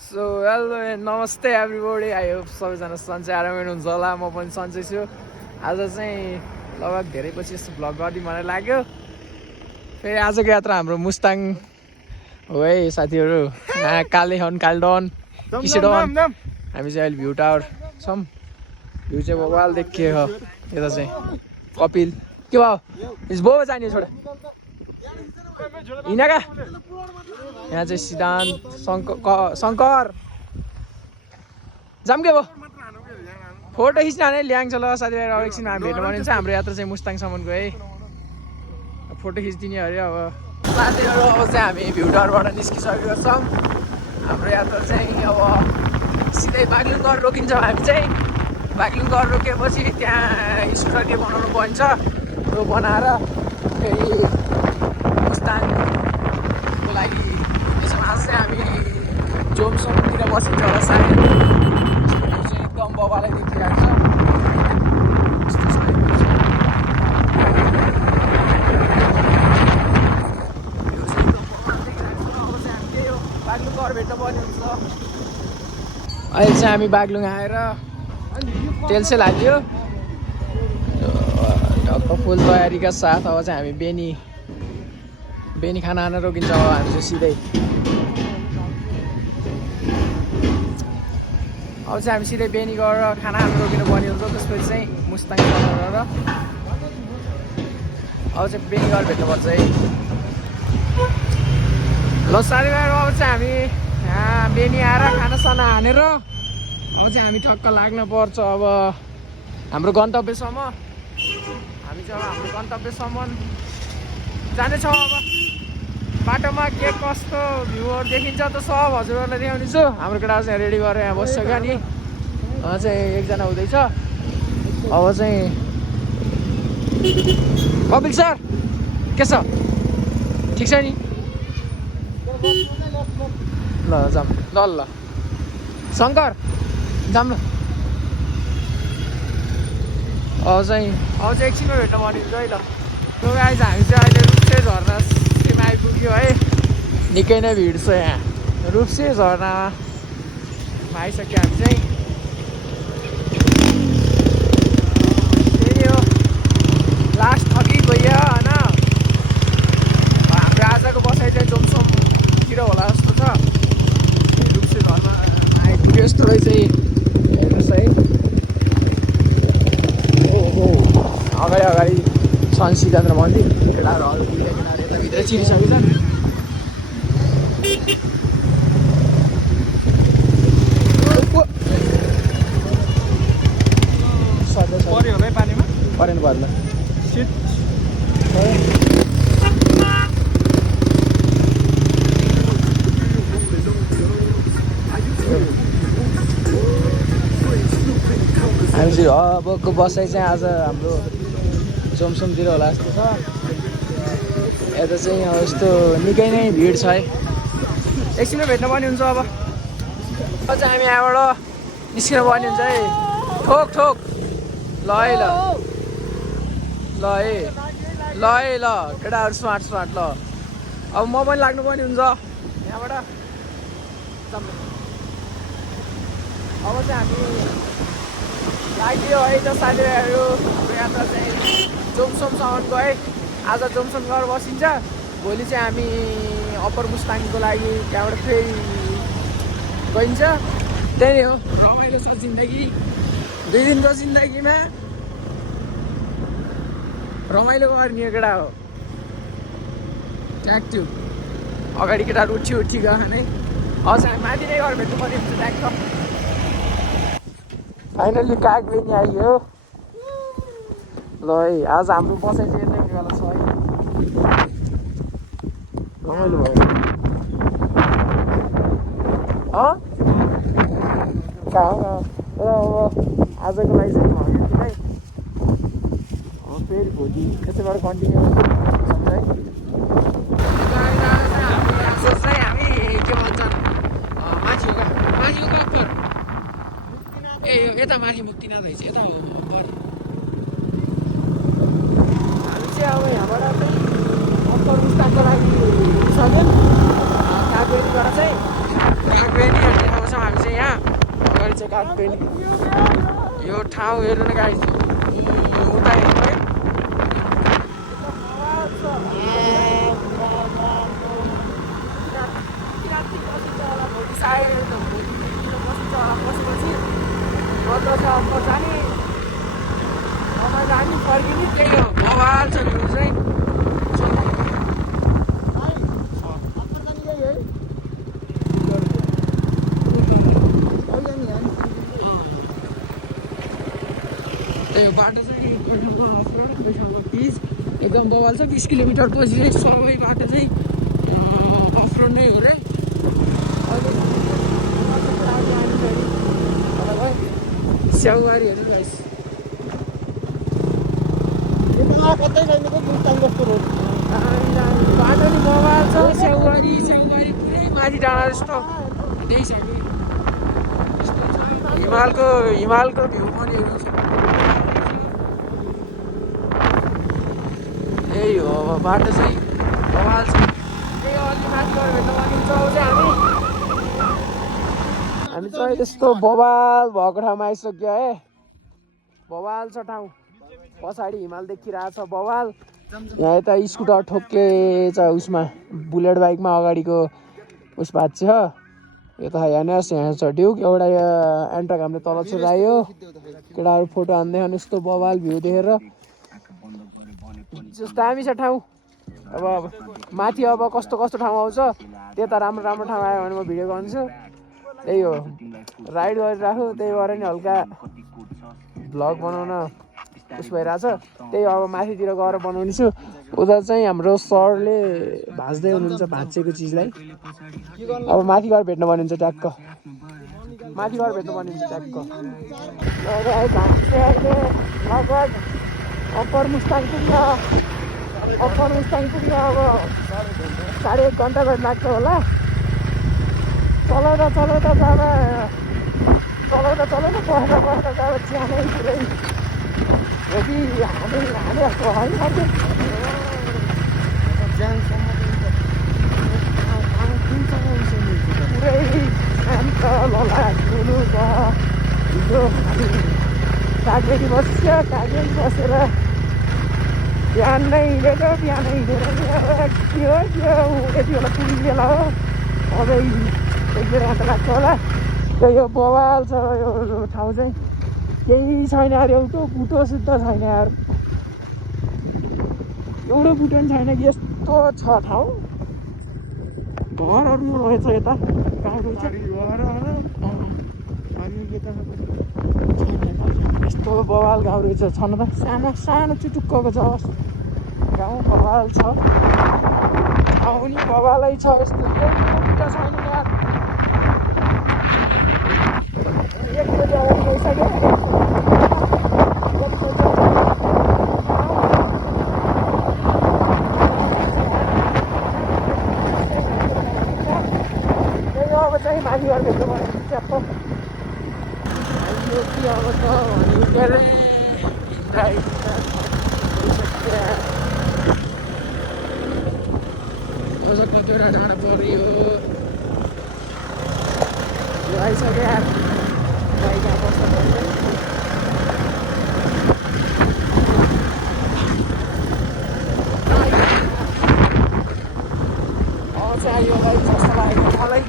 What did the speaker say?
so hello नमस्ते everybody I hope सबैजना सन्चै आरामै हुनुहुन्छ होला म पनि सन्चै छु आज चाहिँ लगभग धेरै पछि यस्तो भ्लग गरिदिउँ भनेर लाग्यो फेरि आजको यात्रा हाम्रो मुस्ताङ हो है साथीहरू कालेहन कालडन किसेडन हामी चाहिँ अहिले भ्यू टावर छौँ भ्यू चाहिँ बवाल देखियो यता चाहिँ कपिल के भयो बो जाने छोडा हिँडेका यहाँ चाहिँ सिद्धान्त शङ्कर जाम के भयो फोटो खिच्न नै ल्याङ्छ ल साथीभाइ अब एकछिन हामी भेट्नु भनिन्छ हाम्रो यात्रा चाहिँ मुस्ताङसम्मको है फोटो खिचिदिने अरे अब साथीहरू अब चाहिँ हामी भ्यू टावरबाट निस्किसकेको छौँ हाम्रो यात्रा चाहिँ अब सिधै बाग्लुङ घर रोकिन्छौँ हामी चाहिँ बाग्लुङ घर रोकेपछि त्यहाँ स्टुडियो बनाउनु पर्छ त्यो बनाएर फेरि मुस्ताङको लागि यसमा चाहिँ हामी जोमसोमतिर बसिन्छ होला सायद चाहिँ एकदम बबालै देखिरहेको छ बाग्लुङ घर भेट्न पर्ने हुन्छ अहिले चाहिँ हामी बाग्लुङ आएर तेल सेल हाल्यो ढक्क फुल तयारीका साथ अब चाहिँ हामी बेनी खाना खान रोकिन्छ अब हामी चाहिँ सिधै अब चाहिँ हामी सिधै बेनी गरेर खाना खान रोकिनु पर्ने हुन्छ त्यसपछि चाहिँ मुस्ताङ गरेर अब चाहिँ बेनी गरेर भेट्नुपर्छ है ल साथीभाइहरू अब चाहिँ हामी यहाँ बेनी आएर खानासाना हानेर अब चाहिँ हामी ठक्क लाग्न पर्छ अब हाम्रो गन्तव्यसम्म हामी चाहिँ अब हाम्रो गन्तव्यसम्म जानेछौँ अब बाटोमा के कस्तो भ्यूहरू देखिन्छ त सब हजुरहरूलाई देखाउने छु हाम्रो केटाहरू चाहिँ रेडी गरेर यहाँ बसिसक्यो नि चाहिँ एकजना हुँदैछ अब चाहिँ कपिल सर के छ ठिक छ नि ल जाऊँ ल शङ्कर जाऊँ ल अब चाहिँ एकछिनमा भेट्न भनिन्छ है ल गाइज हामी चाहिँ अहिले रुप्से झर्ना सीमा आइपुग्यो है निकै नै भिड छ यहाँ रुप्से झर्नामा आइसक्यो हामी चाहिँ त्यही हो लास्ट अघि गइयो होइन हाम्रो आजको बसाइ चाहिँ जोमसोमतिर होला जस्तो छ रुप्से झर्नामा आइपुग्यो जस्तो रहेछ हेर्नुहोस् है अगाडि सन सिद्धान्त मन्दिर केटाहरू अरू किनार यताभित्र चिरिसकेको छ पऱ्यो होला है पानीमा परेन पर्दैन हामी चाहिँ अबको बसाइ चाहिँ आज हाम्रो जोमसोमतिर होला जस्तो छ यता चाहिँ अब यस्तो निकै नै भिड छ है एकछिनमा भेट्न पर्ने हुन्छ अब चाहिँ हामी यहाँबाट निस्किनु पर्ने हुन्छ है ठोक ठोक ल है ल केटाहरू स्मार्ट ल अब म पनि लाग्नु पर्ने हुन्छ यहाँबाट अब चाहिँ हामी लाग्यो है त साथीभाइहरू हाम्रो यात्रा चाहिँ जोमसोमसम्मको है आज जोमसोम गरेर बसिन्छ भोलि चाहिँ हामी अप्पर मुस्ताङको लागि त्यहाँबाट फेरि गइन्छ त्यही नै हो रमाइलो छ जिन्दगी 2 दिनको जिन्दगीमा रमाइलो गर्ने केटा हो ट्याक्टु अगाडि केटाहरू उठी गयो नै अझ हामी माथि नै गरेर भेट्नु पर्ने हुन्छ ट्याक्ट फाइनली कागबेनी आइयो ल है आज हाम्रो बसाइ चाहिँ यतै हुनेवाला छ है रमाइलो भयो कहाँ र अब आजको लागि चाहिँ भयो है अब फेरि भोलि त्यसैबाट कन्टिन्यू गर्छौँ है हामी के भन्छन् माथि हो ए यता माथि मुक्तिनाथ रहेछ यता हो हामी चाहिँ अब यहाँबाट चाहिँ अप्पर मुस्ताङको लागि सक्यौँ कागबेनीबाट चाहिँ कागबेनी अगाडि चाहिँ काट्दैन यो ठाउँ हेर्नु न गाइस उता हेर्नु है जाने फर्किने त्यही हो बवाल छ भ्यू चाहिँ त्यही हो बाटो चाहिँ एकदम बवाल छ 20 किलोमिटर पछि चाहिँ सबै बाटो चाहिँ अफरोड नै हो रे स्याउबारी हेर्नु गाइस कतै छैन कि बुस्ताङ जस्तो रोड बाटो नि बवाल छ स्याउबारी पुरै माथि डाँडा जस्तो त्यही छ हिमालको भ्यू पनि हेर्नु छ यही हो अब बाटो चाहिँ बवाल छ त्यही हो अलि माथि गएर भेट्न भनिन्छ चाहिँ हामी चाहिँ यस्तो बवाल भएको ठाउँमा आइसक्यो है बवाल छ ठाउँ पछाडि हिमाल देखिरहेछ बवाल यहाँ यता स्कुटर ठोक्के छ उसमा बुलेट बाइकमा अगाडिको उस भात छ यो त हेर्नुहोस् यहाँ छ ड्युक एउटा एन्ट्राक हामीले तल चुरायो केटाहरू फोटो हान्दै खानु यस्तो बवाल भ्यू देखेर जस्तो दामी छ ठाउँ अब माथि अब कस्तो कस्तो ठाउँ आउँछ त्यता राम्रो राम्रो ठाउँ आयो भने म भिडियो गर्छु त्यही हो राइड गरिराख्नु त्यही भएर नि हल्का भ्लग बनाउन उस भइरहेछ त्यही अब माथितिर गएर बनाउने छु उता चाहिँ हाम्रो सरले भाँच्दै हुनुहुन्छ भाँचेको चिजलाई अब माथि गएर भेट्न भनिन्छ ट्याक्क माथि गएर भेट्न भनिन्छ ट्याक्क लगभग अप्पर मुस्ताङ पुग्न अब 1.5 घन्टा जति लाग्छ होला चलाउँदा बस्दा जाँदा च्यानै पुरै यदि हामी जस्तो होइन पुरै शान्त लला धुनु हिजो कागेरी बस्यो कागेरी बसेर बिहानै हिँडेर के हो यति बेला पुग्ने बेला हो अझै 1-1.5 घन्टा लाग्छ होला त्यही यो बवाल छ यो ठाउँ चाहिँ केही छैन अरे एउटा बुटो सुत्त छैन यार एउटा बुटो पनि छैन कि यस्तो छ ठाउँ घरहरू रहेछ यता कहाँ रहेछ यस्तो बवाल गाउँ रहेछ छन त सानो सानो चुटुक्कको छ गाउँ बवाल छ ठाउँ नि बवालै छ यस्तो एउटा छैन यार एक बजी अगाडि गइसक्यो अब चाहिँ माथि गएर भेट्नु पर्यो ट्याप्प यो के अब छ भने के अरे कतिवटा डाँडा पऱ्यो यो आइसक्यो यार बाइक यहाँ बस्नु पर्छ चाहियो जस्तो लागेको मलाई